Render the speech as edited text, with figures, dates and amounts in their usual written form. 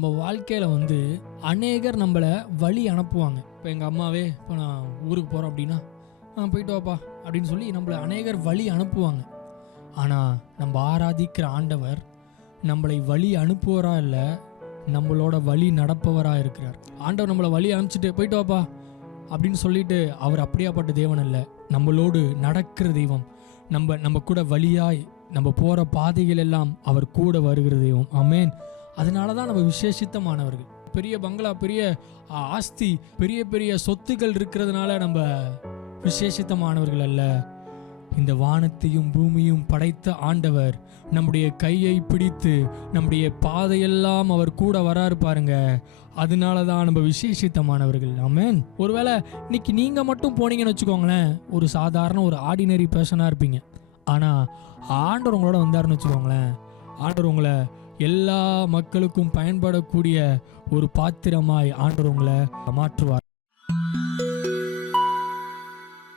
நம்ம வாழ்க்கையில் அநேகர் நம்மளை வழி அனுப்புவாங்க. இப்போ எங்கள் அம்மாவே இப்போ நான் ஊருக்கு போகிறோம் அப்படின்னா போயிட்டு வாப்பா அப்படின்னு சொல்லி நம்மளை அநேகர் வழி அனுப்புவாங்க. ஆனால் நம்ம ஆராதிக்கிற ஆண்டவர் நம்மளை வழி அனுப்புவராக இல்லை, நம்மளோட வழி நடப்பவராக இருக்கிறார். ஆண்டவர் நம்மளை வழி அனுப்பிச்சிட்டு போயிட்டு வாப்பா அப்படின்னு சொல்லிட்டு அவர் அப்படியாப்பட்ட தேவன் இல்லை, நம்மளோடு நடக்கிற தெய்வம். நம்ம கூட வழியாய் நம்ம போகிற பாதைகள் எல்லாம் அவர் கூட வருகிற தெய்வம். ஆமென். அதனால தான் நம்ம விசேஷித்தமானவர்கள். பெரிய பங்களா, பெரிய ஆஸ்தி, பெரிய பெரிய சொத்துக்கள் இருக்கிறதுனால நம்ம விசேஷித்தமானவர்கள் அல்ல. இந்த வானத்தையும் பூமியும் படைத்த ஆண்டவர் நம்முடைய கையை பிடித்து நம்முடைய பாதையெல்லாம் அவர் கூட வராரு பாருங்க. அதனால தான் நம்ம விசேஷித்தமானவர்கள். ஆமென். ஒருவேளை இன்னைக்கு நீங்கள் மட்டும் போனீங்கன்னு வச்சுக்கோங்களேன், ஒரு சாதாரண ஒரு ஆர்டினரி பர்சனாக இருப்பீங்க. ஆனால் ஆண்டவர் உங்களோட வந்தாருன்னு வச்சுக்கோங்களேன், ஆண்டவர் உங்களை எல்லா மக்களுக்கும் பயன்படக்கூடிய ஒரு பாத்திரமாய் ஆண்டவர் உங்களை மாற்றுவார்.